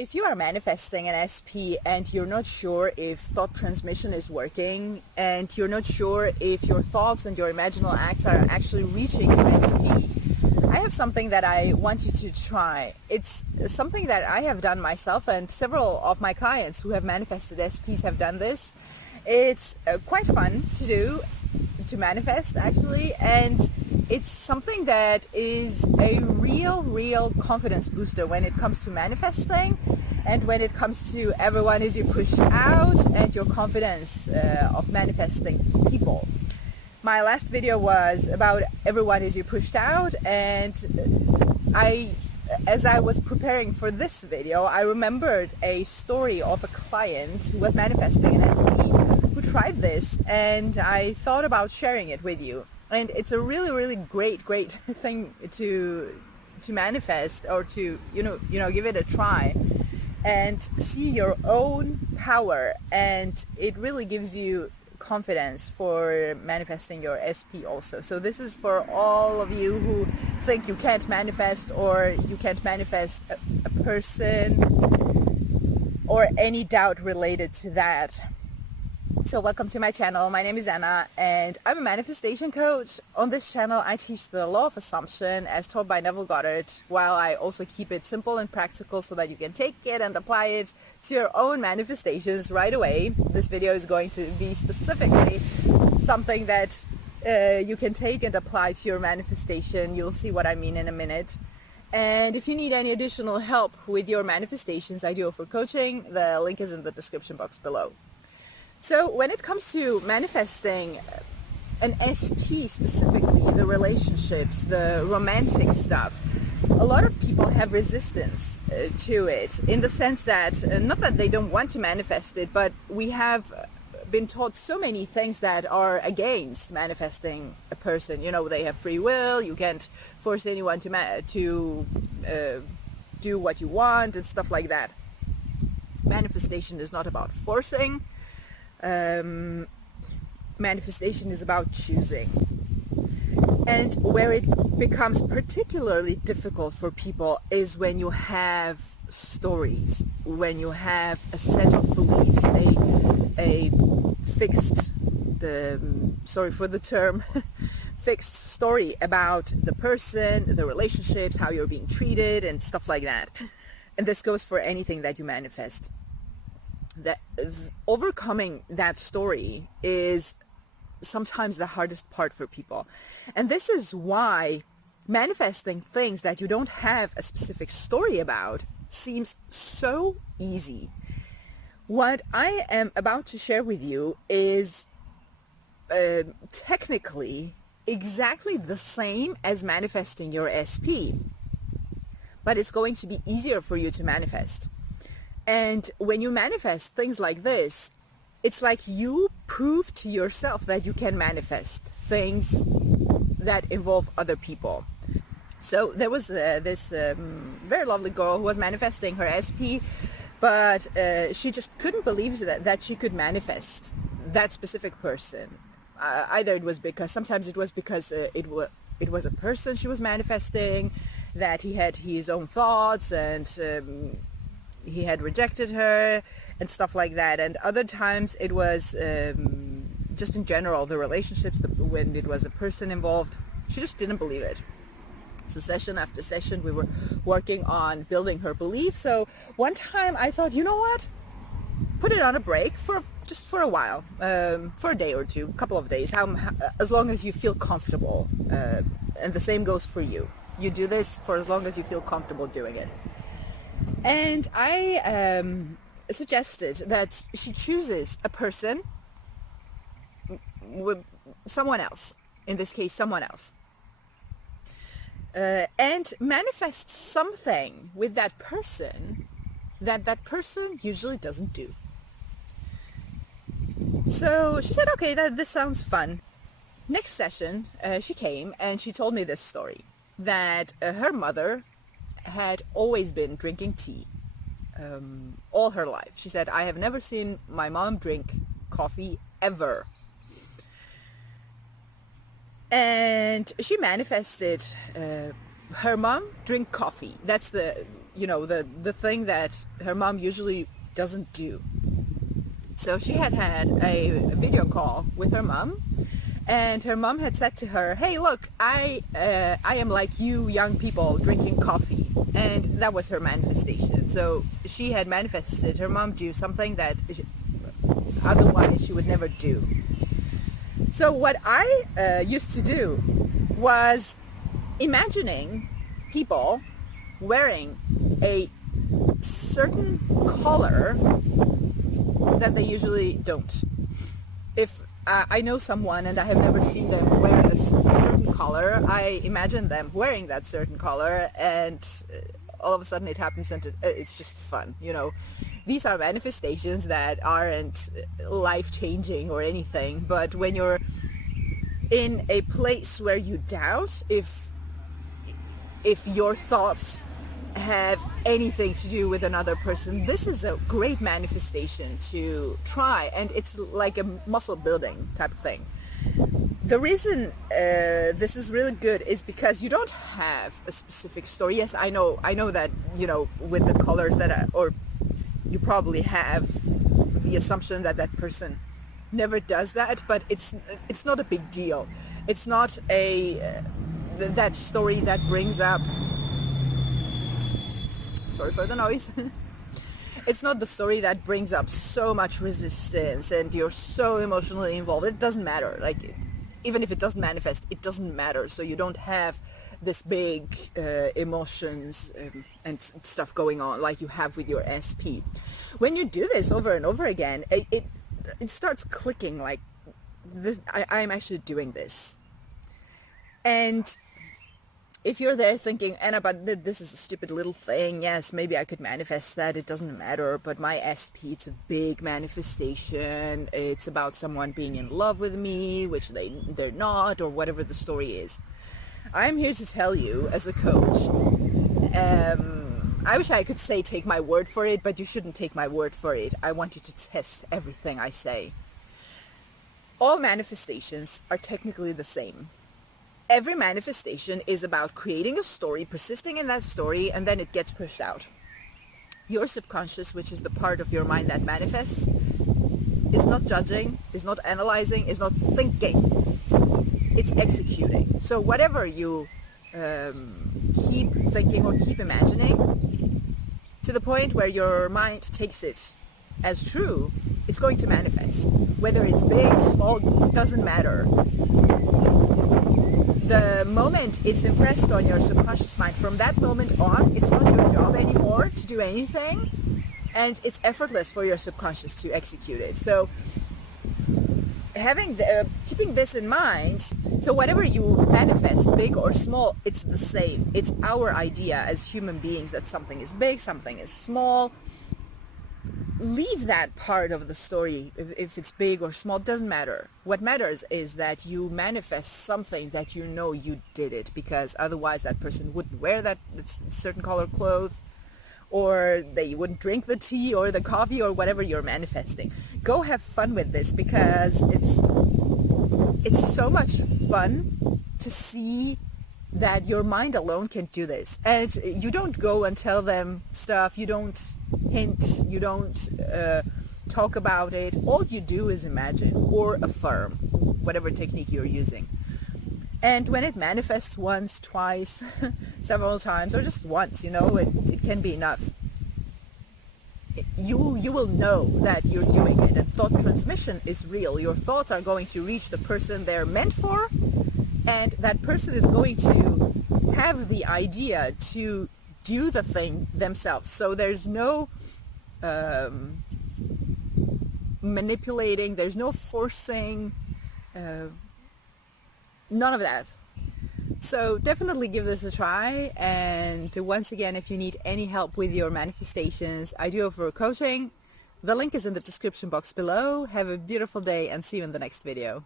If you are manifesting an SP and you're not sure if thought transmission is working, and you're not sure if your thoughts and your imaginal acts are actually reaching your SP, I have something that I want you to try. It's something that I have done myself, and several of my clients who have manifested SPs have done this. It's quite fun to do, to manifest actually, and it's something that is a real confidence booster when it comes to manifesting, and when it comes to everyone is you pushed out, and your confidence of manifesting people. My last video was about everyone is you pushed out, and as I was preparing for this video, I remembered a story of a client who was manifesting an SP who tried this, and I thought about sharing it with you. And it's a really great thing to manifest, or to give it a try and see your own power, and it really gives you confidence for manifesting your SP also. So this is for all of you who think you can't manifest, or you can't manifest a person, or any doubt related to that. So welcome to my channel. My name is Anna, and I'm a manifestation coach. On this channel I teach the law of assumption as taught by Neville Goddard, while I also keep it simple and practical so that you can take it and apply it to your own manifestations right away. This video is going to be specifically something that you can take and apply to your manifestation. You'll see what I mean in a minute. And if you need any additional help with your manifestations, I do offer coaching. The link is in the description box below. So when it comes to manifesting an SP specifically, the relationships, the romantic stuff, a lot of people have resistance to it, in the sense that, not that they don't want to manifest it, but we have been taught so many things that are against manifesting a person. They have free will, you can't force anyone to do what you want and stuff like that. Manifestation is not about forcing. Manifestation is about choosing. And where it becomes particularly difficult for people is when you have stories, when you have a set of beliefs, a fixed, sorry for the term, fixed story about the person, the relationships, how you're being treated and stuff like that. And this goes for anything that you manifest. Overcoming that story is sometimes the hardest part for people, and this is why manifesting things that you don't have a specific story about seems so easy. What I am about to share with you is technically exactly the same as manifesting your SP, but it's going to be easier for you to manifest. And when you manifest things like this, it's like you prove to yourself that you can manifest things that involve other people. So there was this very lovely girl who was manifesting her SP, but she just couldn't believe that she could manifest that specific person. Either it was because, sometimes it was because it was a person she was manifesting, that he had his own thoughts, and he had rejected her and stuff like that. And other times it was just in general, the relationships, when it was a person involved, she just didn't believe it. So session after session we were working on building her belief. So one time I thought, you know what, put it on a break for a while, for a day or two, a couple of days, as long as you feel comfortable, and the same goes for you. You do this for as long as you feel comfortable doing it. And I suggested that she chooses a person, with someone else, in this case someone else, and manifests something with that person that person usually doesn't do. So she said, okay, this sounds fun. Next session, she came and she told me this story, that her mother had always been drinking tea all her life. She said, I have never seen my mom drink coffee ever. And she manifested her mom drink coffee. That's you know, the thing that her mom usually doesn't do. So she had a video call with her mom, and her mom had said to her, "Hey, look, I am like you young people drinking coffee," and that was her manifestation. So she had manifested her mom do something that otherwise she would never do. So what I used to do was imagining people wearing a certain color that they usually don't. If I know someone and I have never seen them wear a certain color, I imagine them wearing that certain color, and all of a sudden it happens, and it's just fun, you know. These are manifestations that aren't life-changing or anything, but when you're in a place where you doubt if your thoughts have anything to do with another person, this is a great manifestation to try, and it's like a muscle building type of thing. The reason this is really good is because you don't have a specific story. Yes, I know that, you know, with the colors that or you probably have the assumption that that person never does that, but it's not a big deal. It's not that story that brings up, sorry for the noise, it's not the story that brings up so much resistance and you're so emotionally involved. It doesn't matter. Like, even if it doesn't manifest, it doesn't matter. So you don't have this big emotions and stuff going on like you have with your SP. When you do this over and over again, it starts clicking, like, I'm actually doing this. And if you're there thinking, Anna, but this is a stupid little thing, yes, maybe I could manifest that, it doesn't matter, but my SP, it's a big manifestation, it's about someone being in love with me, which they're not, or whatever the story is. I'm here to tell you, as a coach, I wish I could say take my word for it, but you shouldn't take my word for it. I want you to test everything I say. All manifestations are technically the same. Every manifestation is about creating a story, persisting in that story, and then it gets pushed out. Your subconscious, which is the part of your mind that manifests, is not judging, is not analyzing, is not thinking. It's executing. So whatever you keep thinking or keep imagining, to the point where your mind takes it as true, it's going to manifest. Whether it's big, small, doesn't matter. The moment it's impressed on your subconscious mind, from that moment on, it's not your job anymore to do anything, and it's effortless for your subconscious to execute it. So keeping this in mind, so whatever you manifest, big or small, it's the same. It's our idea as human beings that something is big, something is small. Leave that part of the story, if it's big or small, doesn't matter. What matters is that you manifest something that you know you did it, because otherwise that person wouldn't wear that certain color clothes, or they wouldn't drink the tea or the coffee or whatever you're manifesting. Go have fun with this, because it's so much fun to see that your mind alone can do this. And you don't go and tell them stuff, you don't hint, you don't talk about it. All you do is imagine or affirm, whatever technique you're using. And when it manifests once, twice, several times, or just once, you know, it can be enough. You will know that you're doing it, and thought transmission is real. Your thoughts are going to reach the person they're meant for, and that person is going to have the idea to do the thing themselves. So there's no manipulating, there's no forcing, none of that. So definitely give this a try. And once again, if you need any help with your manifestations, I do offer coaching. The link is in the description box below. Have a beautiful day and see you in the next video.